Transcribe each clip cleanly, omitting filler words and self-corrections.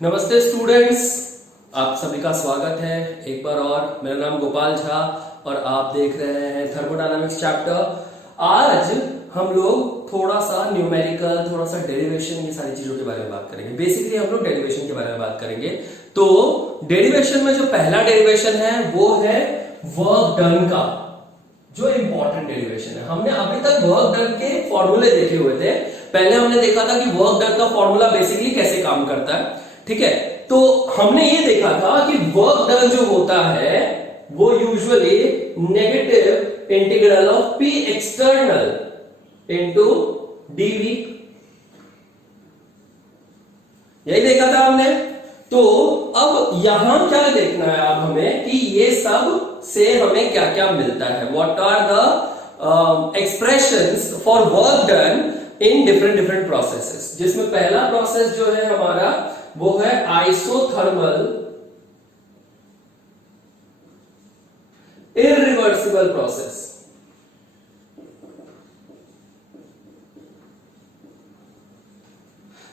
नमस्ते स्टूडेंट्स, आप सभी का स्वागत है एक बार और। मेरा नाम गोपाल झा और आप देख रहे हैं थर्मोडायनामिक्स चैप्टर। आज हम लोग थोड़ा सा न्यूमेरिकल, थोड़ा सा डेरिवेशन, ये सारी चीजों के बारे में बात करेंगे। बेसिकली हम लोग डेरिवेशन के बारे में बात करेंगे। तो डेरिवेशन में जो पहला डेरिवेशन है वो है वर्क डन का, जो इंपॉर्टेंट डेरिवेशन है। हमने अभी तक वर्क डन के फॉर्मूले देखे हुए थे। पहले हमने देखा था कि वर्क डन का फॉर्मूला बेसिकली कैसे काम करता है, ठीक है। तो हमने ये देखा था कि वर्क डन जो होता है वो usually negative integral of P external into dV, यही देखा था हमने। तो अब यहां क्या देखना है अब हमें कि ये सब से हमें क्या क्या मिलता है, what are the expressions for work done in different processes. जिसमें पहला प्रोसेस जो है हमारा वो है isothermal irreversible process.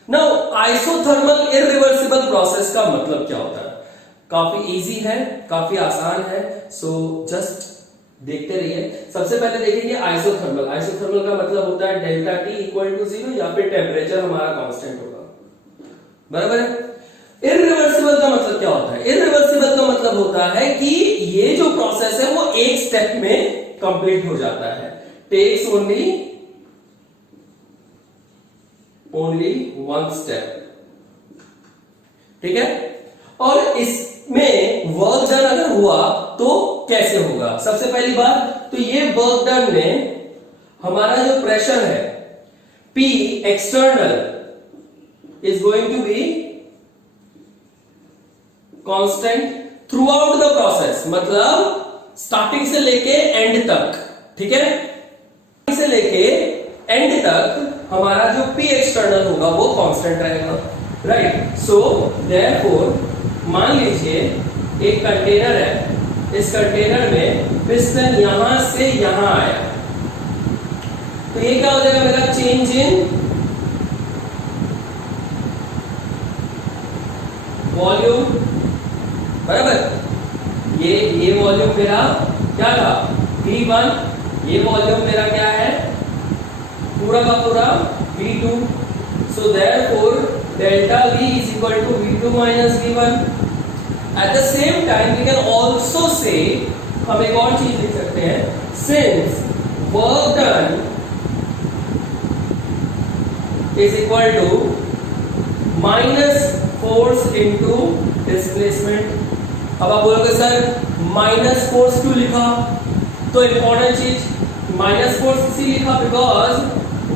Now isothermal irreversible process का मतलब क्या होता है? काफी इजी है, काफी आसान है। सो जस्ट देखते रहिए। सबसे पहले देखेंगे आइसोथर्मल। आइसोथर्मल का मतलब होता है डेल्टा टी इक्वल टू 0 या फिर टेम्परेचर हमारा कांस्टेंट होगा, बराबर है। इररिवर्सिबल का मतलब क्या होता है? इररिवर्सिबल का मतलब होता है कि ये जो प्रोसेस है वो एक स्टेप में कंप्लीट हो जाता है। टेक्स ओनली वन स्टेप, ठीक है। और इसमें वर्क डन अगर हुआ तो कैसे होगा? सबसे पहली बात तो ये वर्क डन में हमारा जो प्रेशर है P external is going to be constant throughout the process, मतलब स्टार्टिंग से लेके एंड तक, ठीक है। से लेके एंड तक हमारा जो P एक्सटर्नल होगा वो कांस्टेंट रहेगा, राइट। सो देयरफॉर मान लीजिए एक कंटेनर है, इस कंटेनर में पिस्टन यहां से यहां आया, तो ये क्या हो जाएगा मेरा? चेंज इन वॉल्यूम, बराबर। ये वॉल्यूम मेरा क्या था? V1। ये वॉल्यूम मेरा क्या है? पूरा का पूरा V2। So therefore delta V is equal to V2 minus V1। At the same time we can also say, हम एक और चीज लिख सकते हैं, since work done is equal to minus force into displacement. अब आप बोलोगे सर माइनस फोर्स क्यों लिखा? तो इंपॉर्टेंट चीज, माइनस फोर्स इसी लिखा because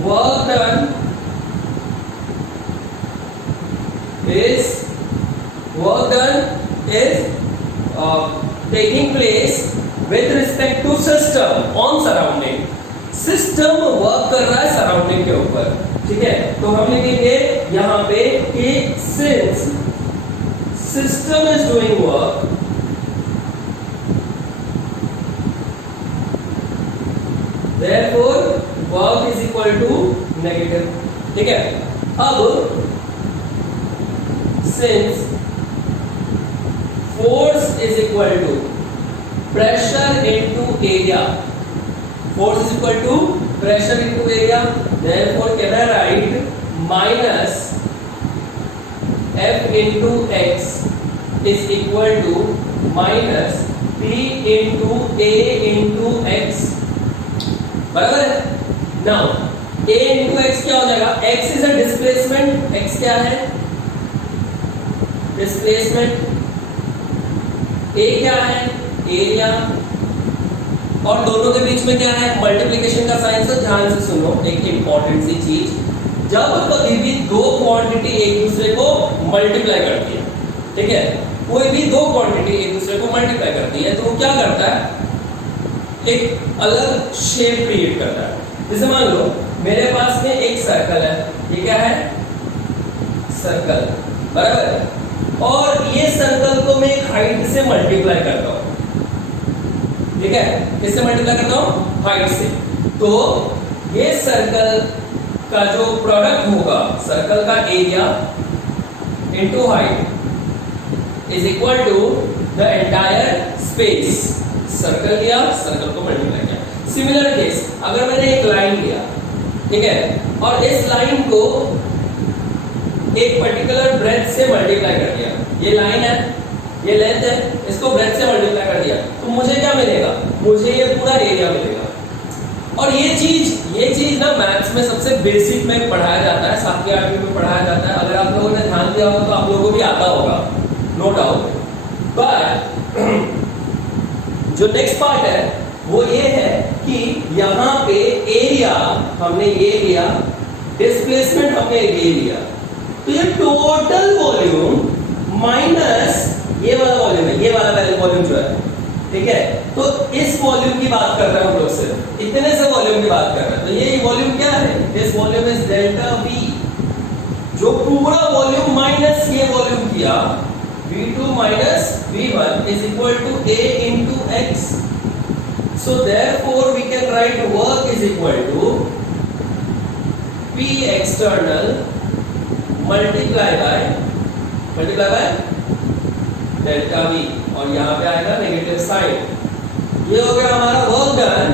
work done is taking place with respect to system on surrounding. System work कर रहा है सराउंडिंग के ऊपर, ठीक है। तो हम लिखेंगे यहां पे कि since system is doing work, therefore work is equal to negative, ठीक है। अब since force is equal to pressure into area, force is equal to pressure into area, therefore can I write minus F into x is equal to minus P into A into x, बराबर है। now A into x क्या हो जाएगा? x is a displacement, x क्या है? displacement। A क्या है? area। और दोनों के बीच में क्या है? मल्टीप्लिकेशन का साइन। से ध्यान से सुनो एक इंपॉर्टेंट सी चीज, जब कभी भी दो क्वांटिटी एक दूसरे को मल्टीप्लाई करती है, ठीक है, कोई भी दो क्वांटिटी एक दूसरे को मल्टीप्लाई करती है तो वो क्या करता है? एक अलग शेप क्रिएट करता है। जैसे मान लो मेरे पास में एक सर्कल है, ये क्या है? सर्कल, बराबर है। और ये सर्कल को मैं एक हाइट से मल्टीप्लाई करता हूं, ठीक है। किससे मल्टीप्लाई करता हूं? हाइट से। तो ये सर्कल का जो प्रोडक्ट होगा, सर्कल का area into height is equal to the entire space. Circle लिया, सर्कल को मल्टीप्लाई किया. सिमिलर केस, अगर मैंने एक लाइन लिया, ठीक है, और इस लाइन को एक पर्टिकुलर ब्रेथ से मल्टीप्लाई कर दिया. ये लाइन है, ये लेंथ है, इसको ब्रेथ से मल्टीप्लाई कर दिया, तो मुझे क्या मिलेगा? मुझे ये पूरा एरिया मिलेगा. और ये चीज ना मैथ्स में सबसे बेसिक में पढ़ाया जाता है, 7वीं 8वीं में पढ़ाया जाता है. अगर आप लोगों ने ध्यान दिया होगा तो आप लोगों को भी आता होगा, नो डाउट. बट जो नेक्स्ट पार्ट है वो ये है कि यहाँ पे एरिया हमने ये लिया, डिस्प्लेसमेंट हमने ये लिया, तो ये टोटल वॉल्यूम माइनस ये वाला वॉल्यूम है, ये वाला वॉल्यूम जो है, ठीक है. तो इस वॉल्यूम की बात कर रहे हैं हम लोग, सिर्फ इतने से वॉल्यूम की बात कर रहे हैं. तो ये वॉल्यूम क्या है? This volume is delta V, जो पूरा वॉल्यूम माइनस ये वॉल्यूम किया, V2 minus V1 is equal to A into X. So therefore we can write work is equal to P external multiply by delta V, और यहाँ पे आएगा negative sign. ये हो गया हमारा work done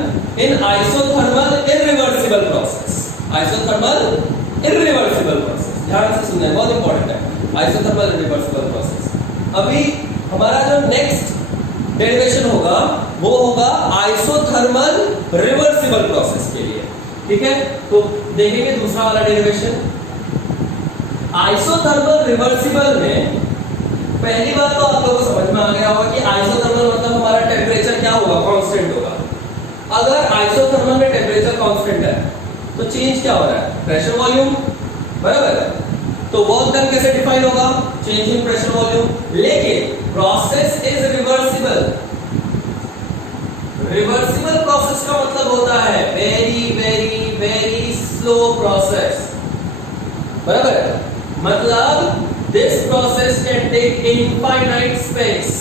in isothermal irreversible process. Isothermal irreversible process, ध्यान से सुनना है, बहुत इंपॉर्टेंट है. Isothermal irreversible process. अभी हमारा जो नेक्स्ट डेरिवेशन होगा वो होगा आइसोथर्मल रिवर्सिबल प्रोसेस के लिए, ठीक है. तो देखेंगे दूसरा वाला डेरिवेशन. आइसोथर्मल रिवर्सिबल में पहली बात तो आप लोगों को समझ में आ गया होगा कि आइसोथर्मल मतलब हमारा टेम्परेचर क्या होगा? कांस्टेंट होगा. अगर आइसोथर्मल में टेम्परेचर कांस्टेंट है तो चेंज क्या हो रहा है? प्रेशर वॉल्यूम, बराबर है. तो वर्क डन कैसे डिफाइन होगा? Change in pressure volume. लेकिन process is reversible. Reversible process का मतलब होता है very very very slow process, बराबर है. मतलब this process can take infinite space,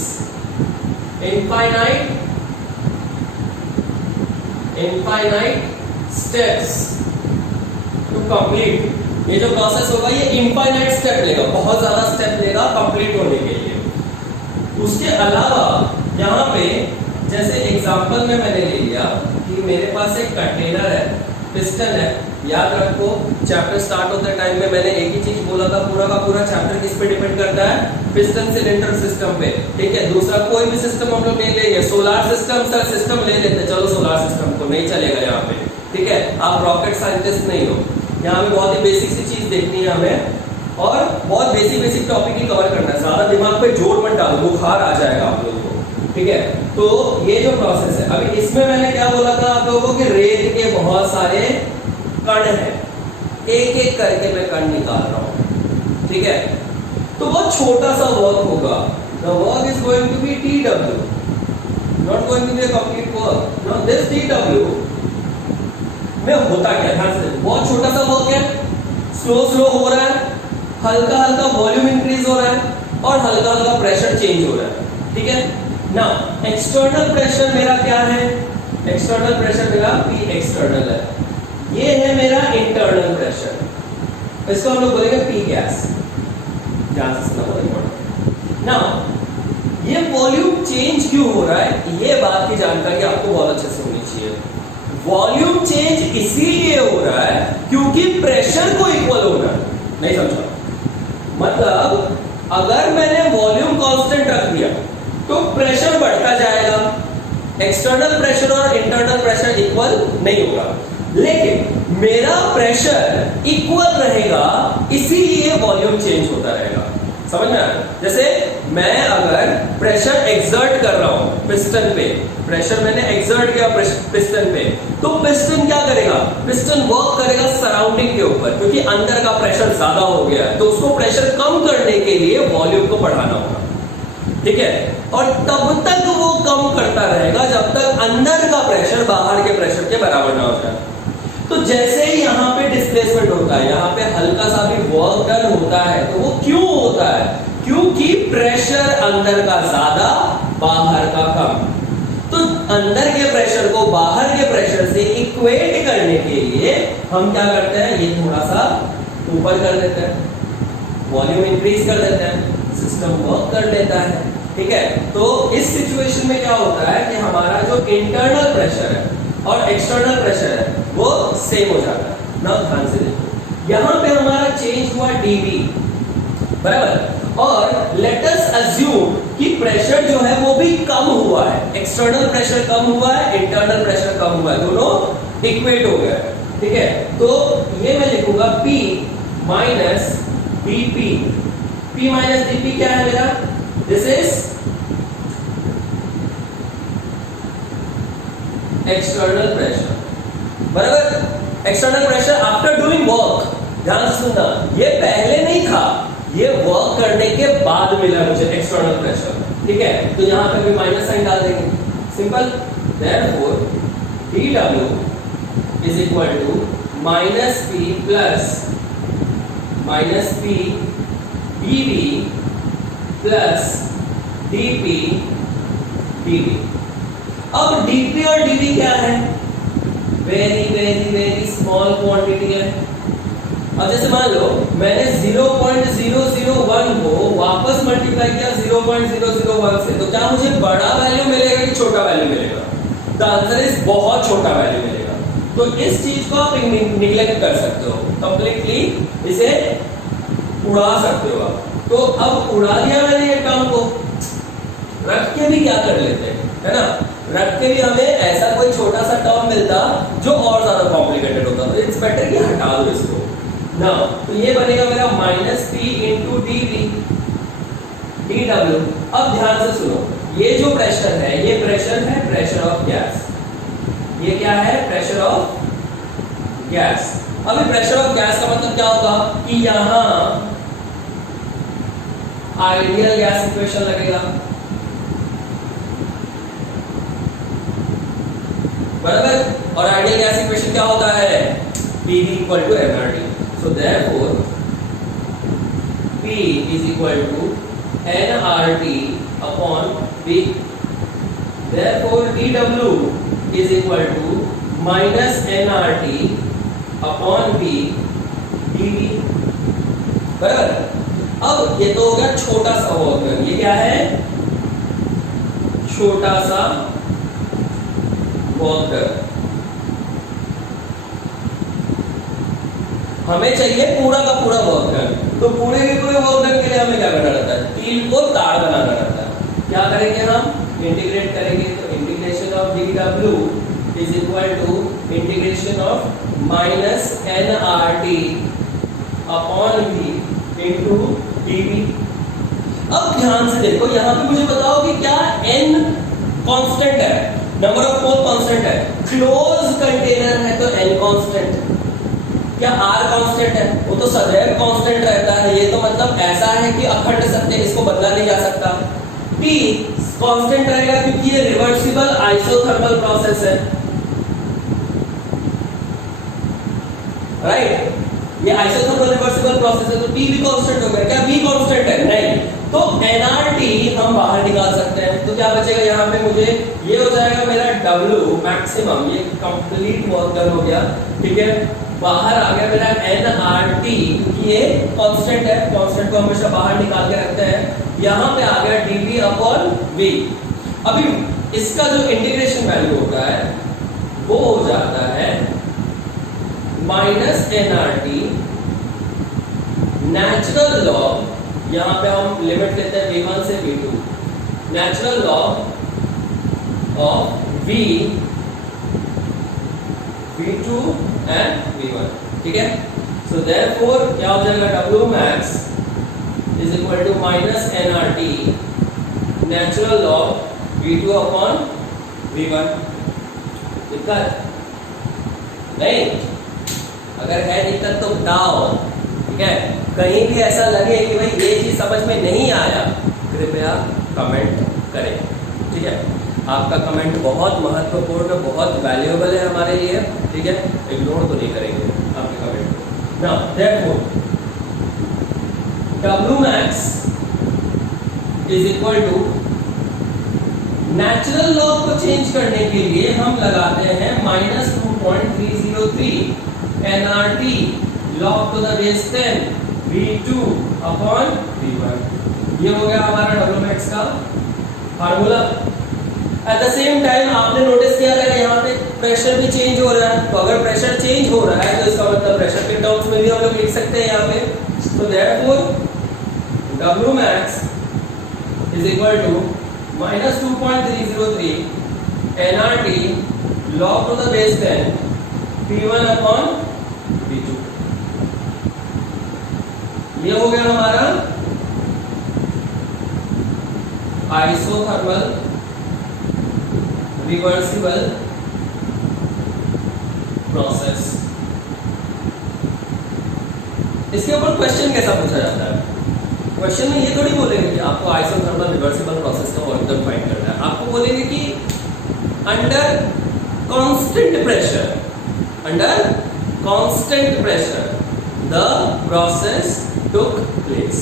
infinite steps to complete. ये जो प्रोसेस होगा ये इनफाइनाइट स्टेप लेगा, बहुत ज्यादा स्टेप लेगा कंप्लीट होने के लिए. उसके अलावा यहाँ पे जैसे एग्जांपल में मैंने ले लिया कि मेरे पास एक कंटेनर है, पिस्टन है. याद रखो चैप्टर स्टार्ट होते टाइम में मैंने एक ही चीज बोला था, पूरा का पूरा चैप्टर किस पे डिपेंड करता है? पिस्टन सिलेंडर सिस्टम पे, ठीक है. दूसरा कोई भी सिस्टम हम लोग नहीं लेंगे. सोलार सिस्टम सर सिस्टम ले लेते, चलो सोलार सिस्टम को नहीं चलेगा यहाँ पे, ठीक है. आप रॉकेट साइंटिस्ट नहीं हो, यहाँ पे बहुत ही बेसिक सी चीज देखनी है हमें और बहुत बेसिक टॉपिक ही कवर करना है. ज्यादा दिमाग पे जोर मत डालो, बुखार आ जाएगा आप लोगों को, ठीक है. तो ये जो प्रोसेस है, अभी इसमें मैंने क्या बोला था आप लोगों को कि रेत के बहुत सारे कण है, एक एक करके मैं कण निकाल रहा हूं, ठीक है. तो बहुत छोटा सा वर्क होगा. The work is going to be TW, not going to be a complete work. Now this TW में होता क्या? ध्यान से, बहुत छोटा सा वर्क है, स्लो हो रहा है, हल्का वॉल्यूम इंक्रीज हो रहा है और हल्का प्रेशर चेंज हो रहा है, ठीक है. नाउ एक्सटर्नल प्रेशर मेरा क्या है? एक्सटर्नल प्रेशर मेरा P एक्सटर्नल है. ये है मेरा इंटरनल प्रेशर, इसको हम लोग बोलेंगे P गैस. ध्यान से सुनना, बहुत इंपॉर्टेंट. नाउ ये वॉल्यूम चेंज क्यों हो रहा है, ये बात की जानकारी आपको बहुत अच्छे से होनी चाहिए. वॉल्यूम चेंज इसीलिए हो रहा है क्योंकि प्रेशर को इक्वल होना है. नहीं समझा? मतलब अगर मैंने वॉल्यूम कांस्टेंट रख दिया तो प्रेशर बढ़ता जाएगा. एक्सटर्नल प्रेशर और इंटरनल प्रेशर इक्वल नहीं होगा, लेकिन मेरा प्रेशर इक्वल रहेगा, इसीलिए वॉल्यूम चेंज होता रहेगा. समझ में आया? जैसे मैं अगर प्रेशर एक्सर्ट कर रहा हूं पिस्टन पे, प्रेशर मैंने एक्सर्ट किया पिस्टन पे, तो पिस्टन क्या करेगा? पिस्टन वर्क करेगा सराउंडिंग के ऊपर, क्योंकि अंदर का प्रेशर ज्यादा हो गया है, तो उसको प्रेशर कम करने के लिए वॉल्यूम को बढ़ाना होगा, ठीक है. और तब तक वो कम करता रहेगा जब तक अंदर का प्रेशर बाहर के प्रेशर के बराबर ना हो जाए. तो जैसे ही यहाँ पे डिस्प्लेसमेंट होता है, यहाँ पे हल्का सा भी वर्क डन होता है, तो वो क्यों होता है? क्योंकि प्रेशर अंदर का ज्यादा, बाहर का कम. तो अंदर के प्रेशर को बाहर के प्रेशर से इक्वेट करने के लिए हम क्या करते हैं? ये थोड़ा सा ऊपर कर देते हैं, वॉल्यूम इंक्रीज कर देते हैं, सिस्टम वर्क कर लेता है। ठीक है, तो इस सिचुएशन में क्या होता है कि हमारा जो इंटरनल प्रेशर है और एक्सटर्नल प्रेशर है वो सेम हो जाता है ना। ध्यान से देखो, यहां पे हमारा चेंज हुआ dV, बराबर, और लेट अस अज्यूम कि प्रेशर जो है वो भी कम हुआ है, एक्सटर्नल प्रेशर कम हुआ है, इंटरनल प्रेशर कम हुआ है, दोनों इक्वेट हो गए। ठीक है, तो ये मैं लिखूंगा P minus dP। P minus dP क्या है मेरा? दिस इज एक्सटर्नल प्रेशर, बराबर। External pressure after doing work, ध्यान से सुनना, ये पहले नहीं था, ये वर्क करने के बाद मिला मुझे एक्सटर्नल प्रेशर। ठीक है, तो यहां पे भी माइनस साइन डाल देंगे, simple. Therefore dW is equal to minus P plus minus P dV plus dP dV। अब dP और dV क्या है? Very very very small quantity है। अब जैसे मान लो मैंने 0.001 को वापस मल्टीप्लाई किया 0.001 से, तो क्या मुझे बड़ा वैल्यू मिलेगा कि छोटा वैल्यू मिलेगा? द आंसर इज बहुत छोटा वैल्यू मिलेगा। तो इस चीज को आप निग्लेक्ट कर सकते हो, कंप्लीटली इसे उड़ा सकते हो आप। तो अब उड़ा दिया मैंने ये टर्म को, रख के भी क्या कर लेते हैं, है ना, रख के भी हमें ऐसा कोई छोटा सा टर्म मिलता जो और ज्यादा कॉम्प्लिकेटेड होता, तो इट्स बेटर कि हटा दो इसको ना। तो ये बनेगा मेरा minus P into dV dW। अब ध्यान से सुनो, ये जो प्रेशर है ये प्रेशर है प्रेशर ऑफ गैस। ये क्या है? Pressure of gas. अभी प्रेशर ऑफ गैस का मतलब क्या होगा कि यहां आइडियल गैस इक्वेशन लगेगा, बराबर। और आइडियल गैस इक्वेशन क्या होता है? PV equal to nRT। So therefore P is equal to nRT upon V. Therefore dW is equal to minus nRT upon V dV, बराबर। अब ये तो हो गया छोटा सा वर्क। ये क्या है? छोटा सा वर्क। हमें चाहिए पूरा का पूरा वर्क डन। तो पूरे के पूरे वर्क डन के लिए हमें क्या करना रहता है? टील को तार बनाना रहता है। क्या करेंगे हम? इंटीग्रेट करेंगे। तो integration of dW is equal to integration of minus nRT upon V into dV। अब ध्यान से देखो, यहां पे मुझे बताओ कि क्या n कांस्टेंट है, नंबर ऑफ मोल कांस्टेंट है, क्लोज कंटेनर है तो n कांस्टेंट, क्या R कांस्टेंट है? वो तो सदैव कांस्टेंट रहता है। ये तो मतलब ऐसा है कि अखंड सत्य, इसको बदला नहीं जा सकता। T कांस्टेंट रहेगा क्योंकि ये रिवर्सिबल आइसोथर्मल प्रोसेस है, राइट? ये आइसोथर्मल रिवर्सिबल प्रोसेस है, तो T भी कांस्टेंट होगा। क्या V कांस्टेंट है? नहीं। तो nRT हम बाहर निकाल सकते हैं। तो क्या बचेगा यहाँ पे? मुझे ये हो जाएगा मेरा W मैक्सिमम, ये कंप्लीट वर्क डन हो गया। ठीक है, बाहर आ गया मेरा nRT, ये कांस्टेंट है, कांस्टेंट को हमेशा बाहर निकाल के रखते हैं। यहाँ पे आ गया dV अपॉन V। अभी इसका जो इंटीग्रेशन वैल्यू होता है वो हो जाता है माइनस nRT नेचुरल लॉग, यहाँ पे हम लिमिट लेते हैं V1 से V2, natural log of V V2 and V1। ठीक है, सो देयरफॉर क्या हो जाएगा? W max is equal to minus nRT natural log V2 upon V1। दिक्कत नहीं? अगर है दिक्कत तो बताओ। ठीक है, कहीं भी ऐसा लगे कि भाई ये चीज समझ में नहीं आया, कृपया कमेंट करें। ठीक है, आपका कमेंट बहुत महत्वपूर्ण, बहुत वैल्यूएबल है हमारे लिए। ठीक है, इग्नोर तो नहीं करेंगे आपके कमेंट को। Now therefore W max is equal to, natural log को चेंज करने के लिए हम लगाते हैं -2.303 nRT log to the base 10 V2 upon V1। ये हो गया हमारा डब्ल्यू मैक्स का formula. Eight the same time आपने नोटिस किया रहेगा यहाँ पे प्रेशर भी चेंज हो रहा है, तो अगर प्रेशर चेंज हो रहा है तो इसका मतलब प्रेशर के टर्म्स में भी हम लोग लिख सकते हैं यहाँ पे। तो therefore W max is equal to minus 2.303 nRT log to the base 10 P1 upon P2। ये हो गया हमारा आइसोथर्मल रिवर्सिबल प्रोसेस। इसके ऊपर क्वेश्चन कैसा पूछा जाता है? क्वेश्चन में ये थोड़ी बोलेंगे कि आपको आइसोथर्मल रिवर्सिबल प्रोसेस का वॉल्यूम फाइंड करना है। आपको बोलेंगे कि under constant pressure the process took place.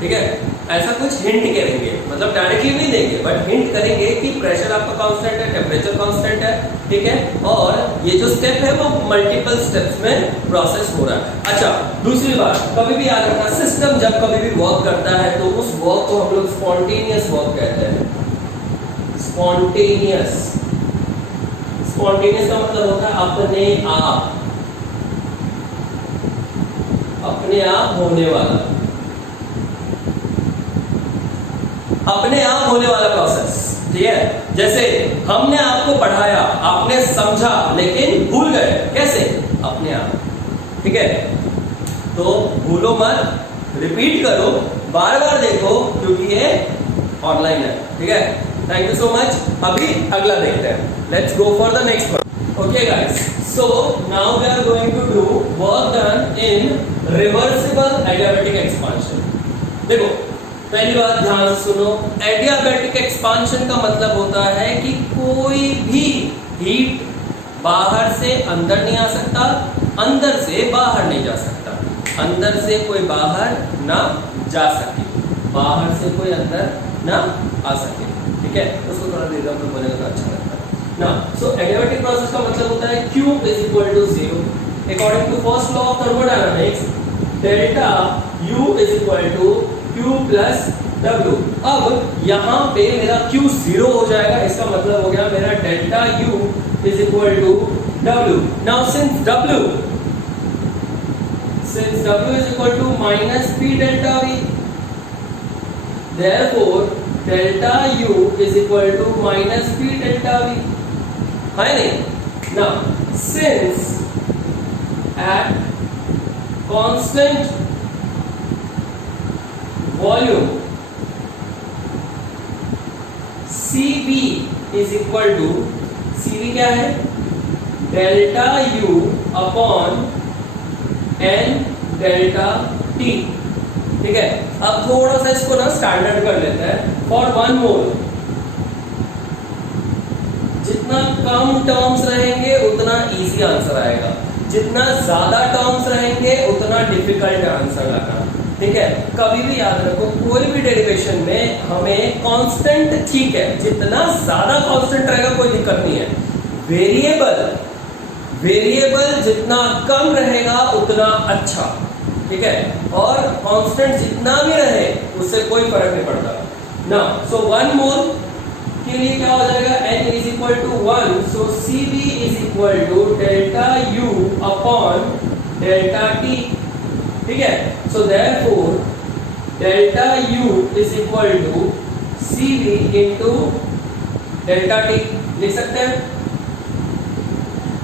ठीक है, ऐसा कुछ हिंट करेंगे, मतलब डायरेक्टली नहीं देंगे बट हिंट करेंगे कि प्रेशर आपका कांस्टेंट है, टेम्परेचर कांस्टेंट है। ठीक है, और ये जो स्टेप है वो मल्टीपल स्टेप्स में प्रोसेस हो रहा है। अच्छा, दूसरी बात कभी भी याद रखना, सिस्टम जब कभी भी वर्क करता है तो उस वर्क को हम लोग स्पॉन्टेनियस वर्क कहते हैं। स्पॉन्टेनियस का मतलब होता है अपने आप होने वाला प्रोसेस। ठीक है, जैसे हमने आपको पढ़ाया, आपने समझा लेकिन भूल गए, कैसे? अपने आप। ठीक है, तो भूलो मत, रिपीट करो, बार बार देखो, क्योंकि ये ऑनलाइन है। ठीक है, थैंक यू सो मच। अभी अगला देखते हैं, let's go for the next one. Okay guys, so now we are going to do work done in reversible adiabatic expansion. देखो, पहली बात ध्यान से सुनो, एडियाबैटिक एक्सपांशन का मतलब होता है कि कोई भी हीट बाहर से अंदर नहीं आ सकता, अंदर से बाहर नहीं जा सकता, अंदर से कोई बाहर ना जा सके, बाहर से कोई अंदर ना आ सके। ठीक है, उसको थोड़ा देर में बोलेगा तो अच्छा लगता है ना। सो एडियाबैटिक प्रोसेस का मतलब होता है Q is equal to 0 according to first law of thermodynamics, delta U is equal to Q plus W। अब यहाँ पे मेरा Q 0 हो जाएगा, इसका मतलब हो गया मेरा delta U is equal to W। Now since W is equal to minus P delta V, therefore delta U is equal to minus P delta V, है नहीं? Now since at constant volume CV is equal to, CV क्या है? Delta U upon n delta T। ठीक है, अब थोड़ा सा इसको ना स्टैंडर्ड कर लेते हैं। फॉर 1 मोल जितना कम टर्म्स रहेंगे उतना इजी आंसर आएगा, जितना ज्यादा टर्म्स रहेंगे उतना डिफिकल्ट आंसर आएगा। ठीक है, कभी भी याद रखो, कोई भी डेरिवेशन में हमें कांस्टेंट, ठीक है, जितना ज्यादा कांस्टेंट रहेगा कोई दिक्कत नहीं है, वेरिएबल जितना कम रहेगा उतना अच्छा। ठीक है, और कांस्टेंट जितना भी रहे उससे कोई फर्क नहीं पड़ता ना। सो 1 मोल के लिए क्या हो जाएगा? n is equal to 1, so Cv is equal to delta U upon delta T। ठीक है, so therefore delta U is equal to Cv into delta T लिख सकते हैं।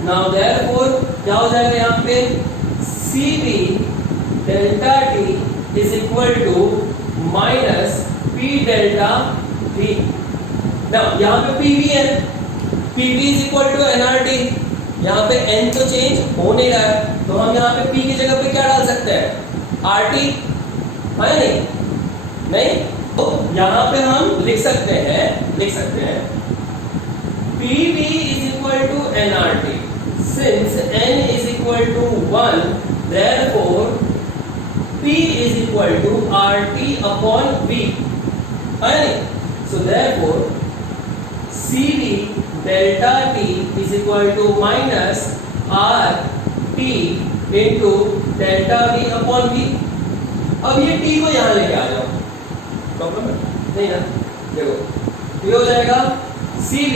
नाउ देयरफॉर क्या हो जाएगा यहाँ पे? Cv delta T is equal to minus P delta V। Now यहाँ पे P भी है, PV is equal to nRT। यहाँ पे n तो चेंज हो नहीं रहा है, तो हम यहाँ पे P की जगह पे क्या डाल सकते हैं? RT, है नहीं? तो यहाँ पे हम लिख सकते हैं PV is equal to nRT। Since n is equal to 1, therefore P is equal to RT upon V, है नहीं? So therefore Cv delta T is equal to minus RT into delta V upon V। अब ये T को यहां लेके आ जाओ, problem है नहीं ना? देखो ये हो जाएगा CV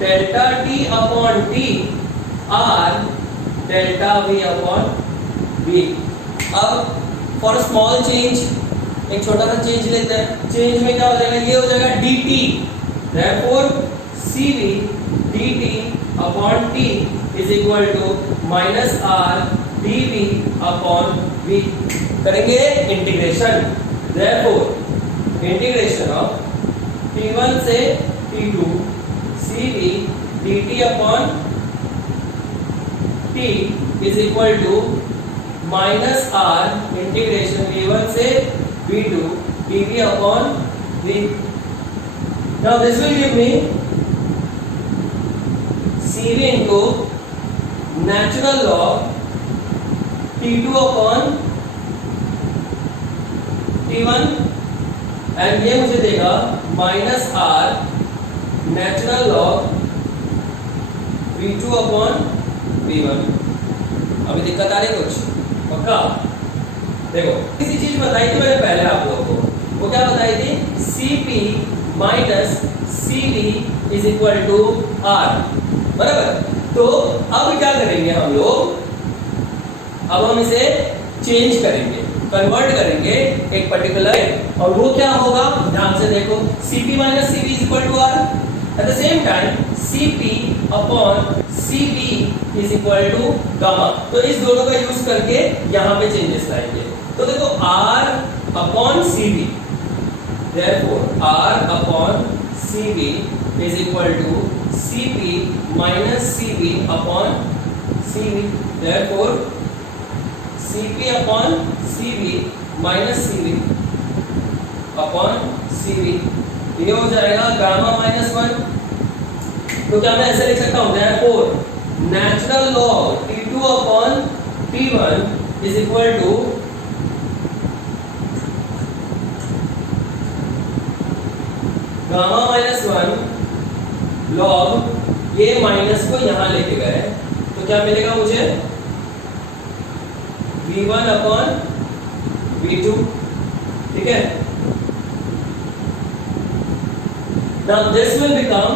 delta T upon T R delta V upon V. अब फॉर स्मॉल चेंज एक छोटा सा चेंज लेते हैं। चेंज में क्या हो जाएगा, ये हो जाएगा dt, therefore CV dt upon t is equal to minus r dv upon v। करेंगे integration, therefore integration of t1 से t2 CV dt upon t is equal to minus r integration v1 से v2 dv upon v. Now this will give me CV into natural log t2 upon t1 and ये मुझे देगा minus r natural log v2 upon v1। अभी दिक्कत आ रही है कुछ? पक्का? देखो किसी चीज बताई थी मैंने पहले आप लोगों को, वो क्या बताई थी, CP minus CV is equal to R, बराबर। तो अब क्या करेंगे हम लोग, अब हम इसे चेंज करेंगे, कन्वर्ट करेंगे एक पर्टिकुलर, और वो क्या होगा ध्यान से देखो, CP minus CV is equal to R, at the same time CP upon CV is equal to gamma. तो इस दोनों का यूज करके यहां पे चेंजेस लाएंगे। तो देखो R upon CV, therefore R upon CV is equal to CP minus CV upon CV, therefore CP upon CV minus CV upon CV, ये हो जाएगा गामा माइनस 1। तो क्या मैं ऐसे लिख सकता हूं, therefore natural log T2 upon T1 is equal to gamma minus 1 log, ये माइनस को यहां लेके गए तो क्या मिलेगा मुझे, V1 अपॉन V2, ठीक है। Now this will become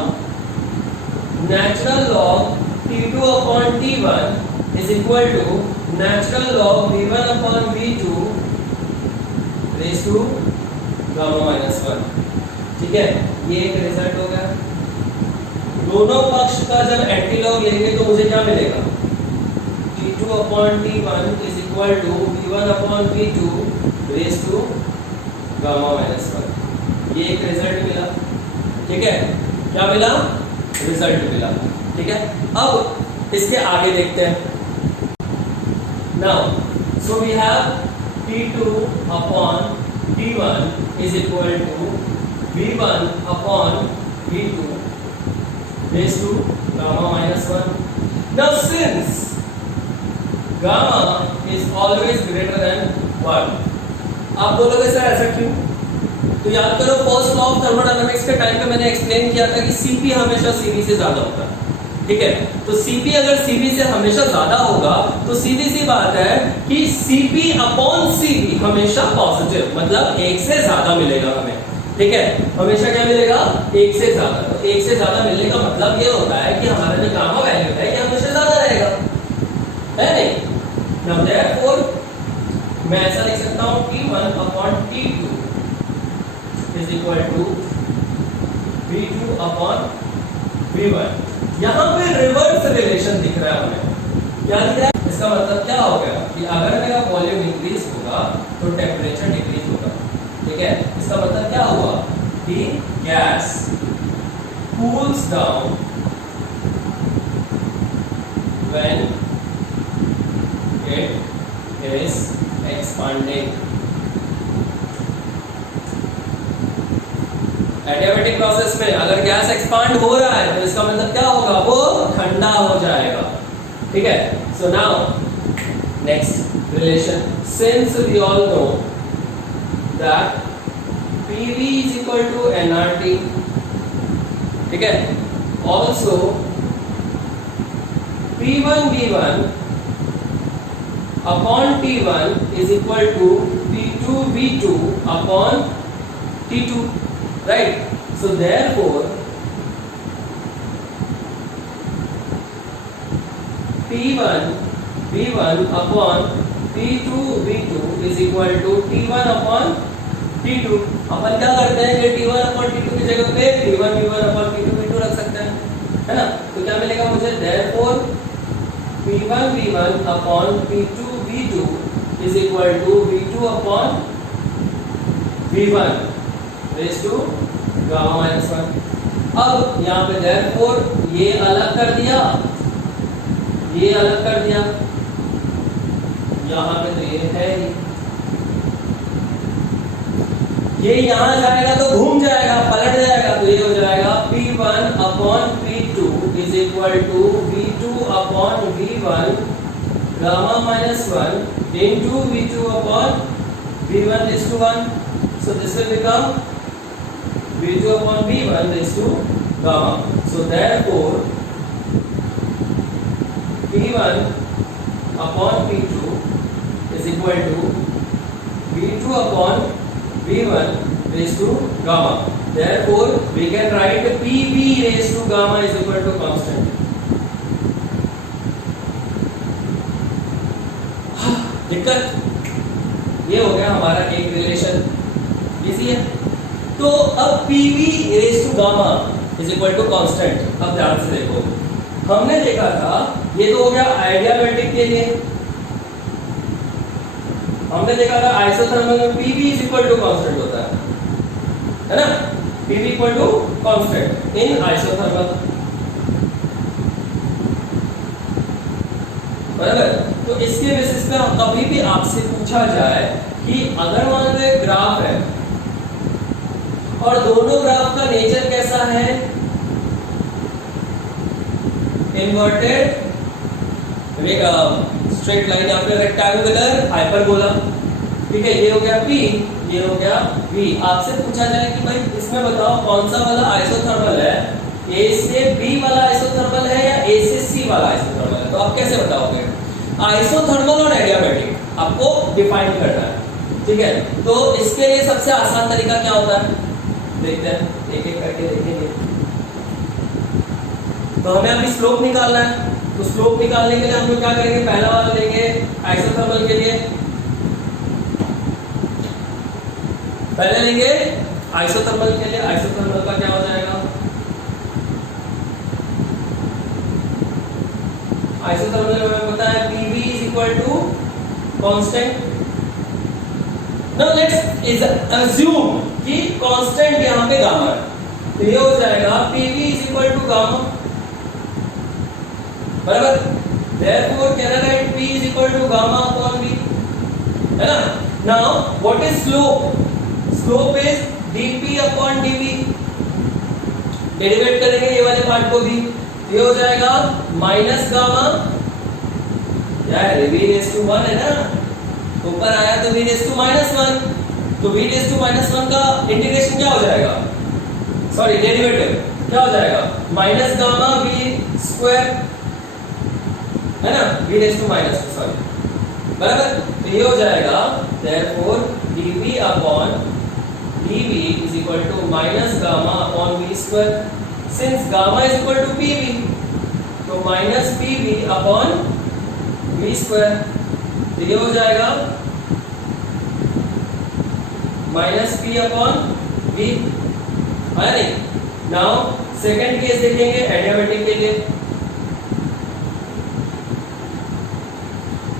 natural log T2 upon T1 is equal to natural log V1 upon V2 raised to gamma minus 1, ठीक है। ये एक रिजल्ट हो गया। दोनों पक्ष का जब एंटीलॉग लेंगे तो मुझे क्या मिलेगा, T2 upon T1 is equal to V1 upon V2 raised to gamma minus 1। ये एक रिजल्ट मिला, ठीक है। क्या मिला, रिजल्ट मिला, ठीक है। अब इसके आगे देखते हैं। Now so we have T2 upon T1 is equal to V1 upon V2 raised to gamma minus 1। Now since gamma is always greater than 1, आप बोलोगे सर ऐसा क्यों? तो याद करो फर्स्ट लॉ ऑफ थर्मोडायनामिक्स के टाइम पे मैंने एक्सप्लेन किया था कि Cp हमेशा Cv से ज्यादा होता है, ठीक है। तो Cp अगर Cv से हमेशा ज्यादा होगा तो सीधी सी बात है कि Cp अपॉन Cv हमेशा पॉजिटिव, मतलब एक से ज्यादा मिलेगा हमें, ठीक है। हमेशा क्या मिलेगा, एक से ज्यादा। तो एक से ज्यादा मिलने का मतलब ये होता है कि हमारा जो गामा वैल्यू है ये हमेशा ज्यादा रहेगा, है नहीं। नाउ देयरफॉर मैं ऐसा लिख सकता हूं T1 upon T2 is equal to V2 upon V1। यहाँ पे रिवर्स रिलेशन दिख रहा है हमें, क्या दिख रहा है, इसका मतलब क्या हो गया कि अगर मेरा वॉल्यूम इंक्रीज होगा तो टेम्परेचर डिक्रीज होगा, ठीक है। इसका मतलब क्या हुआ कि gas cools down when it is expanding. Adiabatic process में अगर गैस एक्सपांड हो रहा है तो इसका मतलब क्या होगा, वो ठंडा हो जाएगा, ठीक है। So now next relation, since we all know that PV is equal to nRT, ठीक है। Also P1 V1 upon T1 is equal to T2 V2 upon T2, right? So therefore T1 V1 upon T2 V2 is equal to T1 upon T2। अपन क्या करते हैं कि T1 upon T2 की जगह पे T1 V1 upon T2 V2 रख सकते हैं, है ना? तो क्या मिलेगा मुझे? Therefore P1 V1 upon P2 V2 is equal to V2 upon V1 raise to gamma minus 1। अब यहाँ पे देयरफॉर ये अलग कर दिया, ये अलग कर दिया, यहाँ पे तो ये है ही, ये यहाँ जाएगा तो घूम जाएगा, पलट जाएगा, तो ये हो जाएगा P1 upon P2 is equal to V2 upon V1 gamma minus 1 into V2 upon V1 raise to 1। So this will become V2 upon V1 raise to gamma. So therefore P1 upon P2 is equal to V2 upon V1 raised to gamma. Therefore, we can write PV raised to gamma is equal to constant. दिक्कत ये हो गया हमारा एक relation, easy है। तो अब PV raised to gamma is equal to constant। अब ध्यान से देखो, हमने देखा था ये तो हो गया आइडियामेट्रिक के लिए, हमने देखा था आइसोथर्मल में PV is equal to constant होता है ना? PV equal to constant in isothermal, बराबर? तो इसके बेसिस पे कभी भी आपसे पूछा जाए कि अगर मान लो एक ग्राफ है और दोनों ग्राफ का नेचर कैसा है? इन्वर्टेड स्ट्रेट लाइन, यहाँ पे रेक्टेंगुलर हाइपरबोला, ठीक है? ये हो गया P, ये हो गया V। आपसे पूछा जाए कि भाई इसमें बताओ कौन सा वाला आइसोथर्मल है, A से B वाला आइसोथर्मल है या A से C वाला आइसोथर्मल है, तो आप कैसे बताओगे? आइसोथर्मल और आइडियामेट्रिक आपको डिफाइन करना है, ठीक है? तो इसके लिए सबसे आसान तरीका क्या होता है, देखते हैं, एक एक करके देखेंगे। तो हमें अभी स्लोप निकालना है, तो स्लोप निकालने के लिए हम लोग क्या करेंगे? पहला वाला लेंगे आइसोथर्मल के लिए, पहले लेंगे आइसोथर्मल के लिए। आइसोथर्मल का क्या हो जाएगा? आइसोथर्मल में हमें पता है PV is equal to constant. Now let's assume कि कांस्टेंट यहाँ पे गामा है, तो ये हो जाएगा PV is equal to gamma, बराबर? Therefore, can I write P is equal to gamma upon V, है ना? Now, what is slope? Slope is dP upon dV। Derivative करेंगे ये वाले पार्ट को भी, ये हो जाएगा माइनस गामा, यार V रेज़ टू 1 है ना, ऊपर आया तो V रेज़ टू -1, तो V रेज़ टू -1 का इंटीग्रेशन क्या हो जाएगा? सॉरी, डेरिवेटिव क्या हो जाएगा? माइनस गामा V स्क्वायर, है ना? V रेज़ टू -2, सॉरी, बराबर? तो ये हो जाएगा therefore dV upon dV is equal to minus gamma upon V square. Since gamma is equal to PV, तो minus PV upon V square, तो ये हो जाएगा माइनस P अपॉन V, है नहीं? नाउ सेकंड केस देखेंगे एडियामेट्रिक के लिए।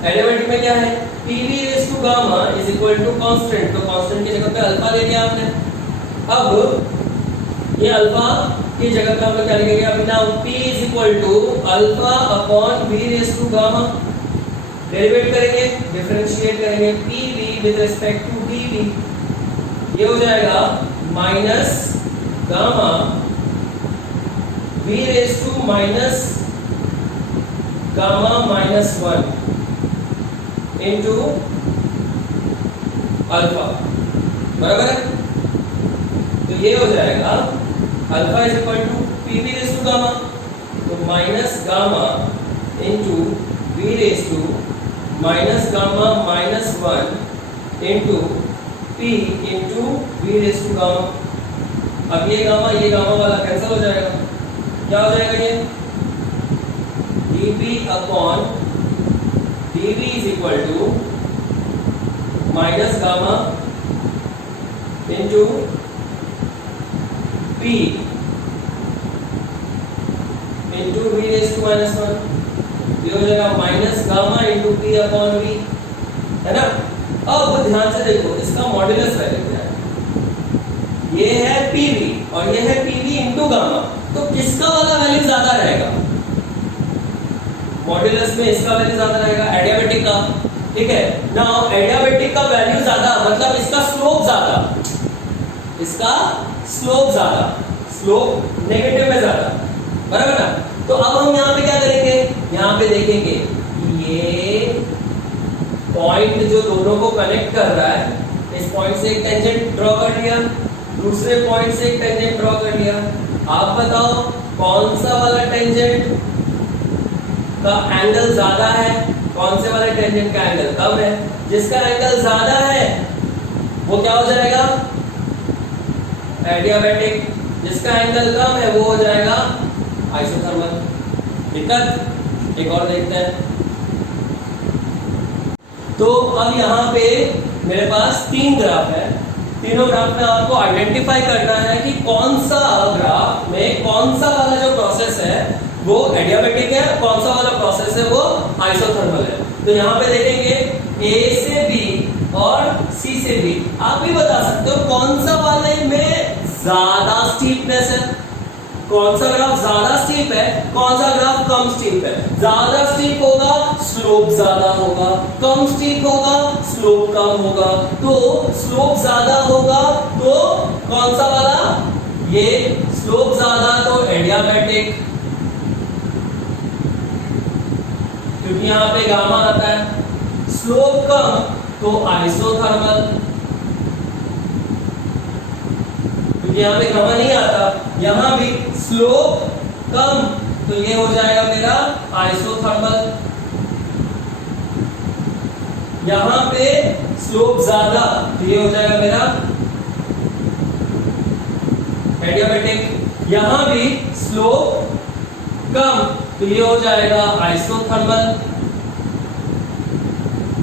एडियामेट्रिक में क्या है? PV raise to gamma is equal to constant, तो कांस्टेंट की जगह पे अल्फा ले लिया आपने। अब ये अल्फा की जगह पे हम लोग क्या लिखेंगे? अभी now P is equal to alpha upon V raise to gamma, derivate करेंगे, डिफरेंशिएट करेंगे PV with respect to dV, ये हो जाएगा minus gamma V raise to minus gamma minus 1 into alpha, बराबर है? तो ये हो जाएगा alpha is equal to PV raise to gamma, तो minus gamma into V raise to minus gamma minus 1 into P into V raise to gamma. अब ये gamma वाला कैंसिल हो जाएगा, क्या हो जाएगा ये dp upon dv is equal to minus gamma into p into V raise to minus 1। ये हो जाएगा minus gamma into P upon V, है ना। अब ध्यान से देखो, इसका मॉड्यूलस वैल्यू क्या है, ये है पीवी और ये है पीवी इंटू गामा, तो किसका वाला वैल्यू ज्यादा रहेगा, मॉड्यूलस में इसका वैल्यू ज्यादा रहेगा, एडियाबेटिक का। ठीक है, नाउ एडियाबेटिक का वैल्यू ज्यादा मतलब इसका स्लोप ज्यादा, इसका स्लोप ज्यादा, स्लोप नेगेटिव में ज्यादा, बराबर ना। तो अब हम यहाँ पे क्या करेंगे, यहाँ पे देखेंगे ये पॉइंट जो दोनों को कनेक्ट कर रहा है, इस पॉइंट से एक टेंजेंट ड्रॉ कर लिया, दूसरे पॉइंट से एक टेंजेंट ड्रॉ कर लिया। आप बताओ कौन सा वाला टेंजेंट का एंगल ज्यादा है, कौन से वाले टेंजेंट का एंगल कम है। जिसका एंगल ज्यादा है वो क्या हो जाएगा, एडियाबैटिक। जिसका एंगल कम है वो हो जाएगा आइसोथर्मल। दिक्कत एक और देखते हैं। तो अब यहाँ पे मेरे पास 3 ग्राफ है, तीनों ग्राफ में आपको आइडेंटिफाई करना है कि कौन सा ग्राफ में कौन सा वाला जो प्रोसेस है वो एडियाबैटिक है, कौन सा वाला प्रोसेस है वो आइसोथर्मल है। तो यहाँ पे देखेंगे ए से बी और सी से बी, आप भी बता सकते हो कौन सा वाले में ज्यादा स्टीपनेस है, कौन सा ग्राफ ज्यादा स्टीप है, कौन सा ग्राफ कम स्टीप है। ज्यादा स्टीप होगा स्लोप ज्यादा होगा, कम स्टीप होगा स्लोप कम होगा। तो स्लोप ज्यादा होगा तो कौन सा वाला, ये स्लोप ज्यादा तो एडियाबैटिक, क्योंकि यहां पे गामा आता है। स्लोप कम तो आइसोथर्मल, क्योंकि यहां पे गामा नहीं आता। यहां भी स्लोप कम तो ये हो जाएगा मेरा आइसोथर्मल। यहां पे स्लोप ज्यादा तो ये हो जाएगा मेरा एडियाबैटिक। यहां भी स्लोप कम तो ये हो जाएगा आइसोथर्मल,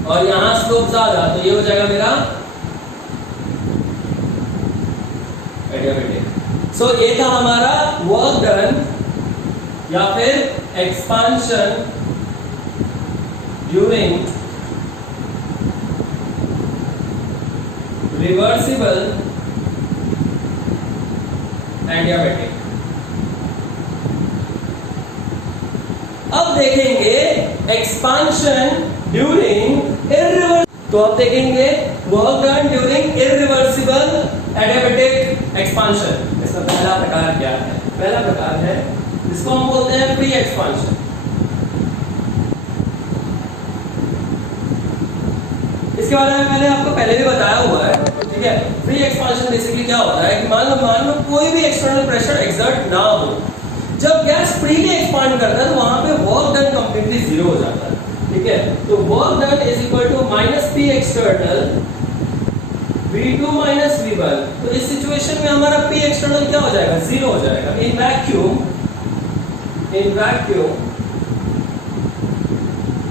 और यहां स्लोप ज्यादा तो ये हो जाएगा मेरा एडियाबैटिक। सो ये था हमारा वर्क डन या फिर एक्सपांशन ड्यूरिंग रिवर्सिबल एडियाबैटिक। अब देखेंगे एक्सपांशन ड्यूरिंग इररिवर्सिबल। तो अब देखेंगे work done during irreversible adiabatic expansion. इसका पहला प्रकार क्या है, पहला प्रकार है इसको हम बोलते हैं फ्री एक्सपांशन। इसके बारे में मैंने आपको पहले भी बताया हुआ है, ठीक है। फ्री एक्सपांशन बेसिकली क्या होता है कि मान लो कोई भी एक्सटर्नल प्रेशर एक्सर्ट ना हो, जब गैस फ्रीली एक्सपांड करता है तो वहां पे वर्क डन कंप्लीटली जीरो हो जाता है, ठीक है। तो work done is equal to minus P external V2 minus V1। तो इस सिचुएशन में हमारा P एक्सटर्नल क्या हो जाएगा, जीरो हो जाएगा। In vacuum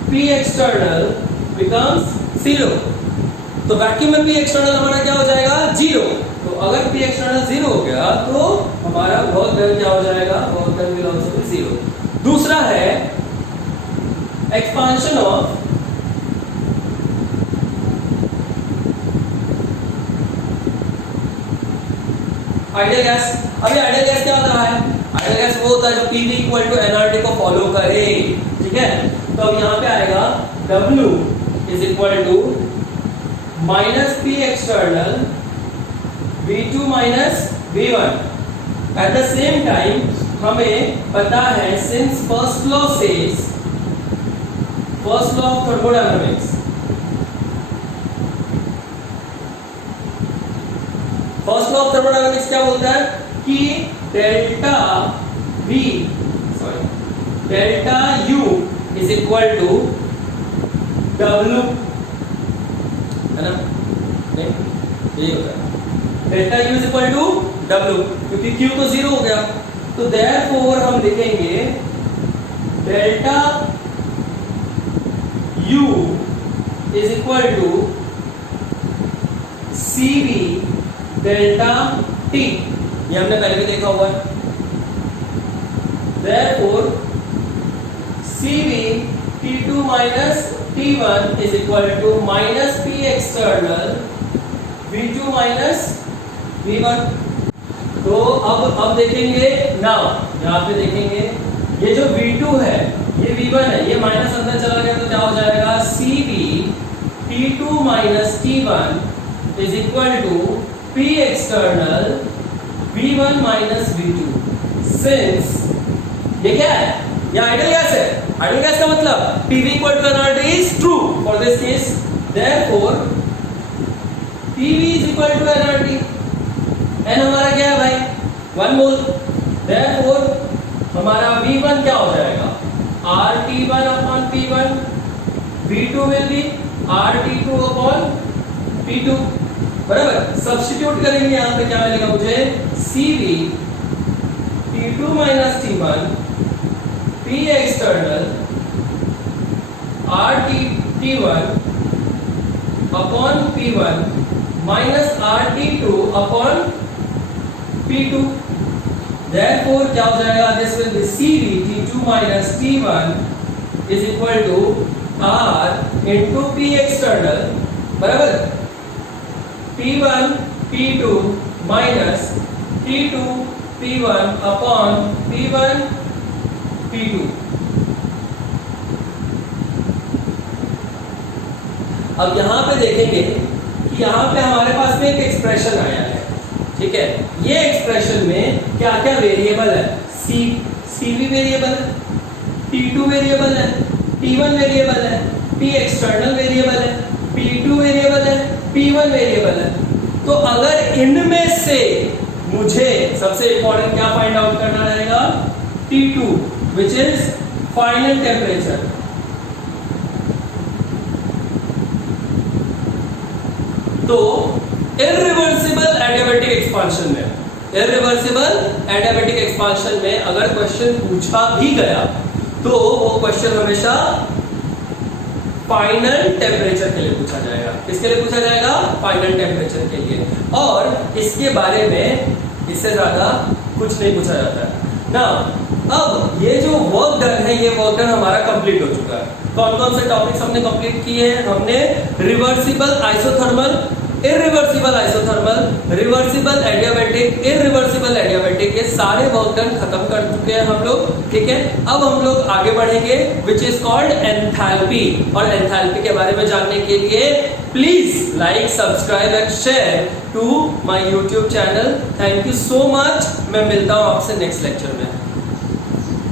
P external becomes zero. तो वैक्यूम में P एक्सटर्नल हमारा क्या हो जाएगा, जीरो। तो अगर P एक्सटर्नल जीरो हो गया तो हमारा वर्क डन क्या हो जाएगा, work done will also be zero. दूसरा है एक्सपांशन ऑफ आइडियल गैस। अभी आइडियल गैस क्या होता है, आइडियल गैस वो होता है जो PV इक्वल टू nRT को फॉलो करे, ठीक है। तो अब यहाँ पे आएगा W is equal to minus P external V2 minus V1। At the same time हमें पता है since first law says, first law of thermodynamics, first law of thermodynamics क्या बोलता है कि delta U is equal to W, है ना? नहीं, यही होता है delta U is equal to W, क्योंकि Q तो 0 हो गया, तो देयरफॉर हम लिखेंगे delta U is equal to CV delta T, ये हमने पहले भी देखा हुआ है। Therefore CV T2 minus T1 is equal to minus P external V2 minus V1। तो अब देखेंगे ना, यहाँ पे देखेंगे ये जो V2 है ये V1 है, ये माइनस अंदर चला गया तो क्या हो जाएगा, CV T2 minus T1 is equal to P external V1 minus V2। Since ये क्या है, ये आइडियल गैस है। आइडियल गैस का मतलब PV equal to nRT is true for this case, therefore PV is equal to nRT। n हमारा क्या है भाई, 1 मोल, therefore हमारा V1 क्या हो जाएगा, RT1 upon P1, V2 will be RT2 upon P2, बराबर। सब्स्टिट्यूट करेंगे यहाँ पे क्या मिलेगा मुझे, CV T2 minus T1 P external RT1 upon P1 minus RT2 upon P2, therefore क्या हो जाएगा, this will be CV T2 minus T1 is equal to R into P external, बराबर, P1 P2 minus T2 P1 upon P1 P2। अब यहां पे देखेंगे कि यहां पे हमारे पास में एक एक्सप्रेशन आया है, ठीक है। ये एक्सप्रेशन में क्या क्या वेरिएबल है, CV वेरिएबल है, T2 वेरिएबल है, T1 वेरिएबल है, P एक्सटर्नल वेरिएबल है, P2 वेरिएबल है, P1 वेरिएबल है। तो अगर इनमें से मुझे सबसे इंपॉर्टेंट क्या फाइंड आउट करना रहेगा, T2 which is final temperature। तो इर्रिवर्सिबल एडियाबैटिक एक्सपांशन में अगर क्वेश्चन पूछा भी गया तो वो क्वेश्चन हमेशा फाइनल टेम्परेचर के लिए पूछा जाएगा। किसके लिए पूछा जाएगा, फाइनल टेम्परेचर के लिए, और इसके बारे में इससे ज्यादा कुछ नहीं पूछा जाता है ना। अब ये जो वर्क डन है, ये वर्क डन हमारा कंप्लीट हो चुका है। कौन कौन से टॉपिक्स हमने कंप्लीट किए हैं, हमने reversible isothermal, irreversible isothermal, reversible adiabatic, irreversible adiabatic, ये सारे वर्क डन खत्म कर चुके हैं हम लोग, ठीक है। अब हम लोग आगे बढ़ेंगे विच इज कॉल्ड एंथैल्पी, और एंथैल्पी के बारे में जानने के लिए please like, subscribe and share to my YouTube channel. Thank you so much. मैं मिलता हूँ आपसे नेक्स्ट लेक्चर में।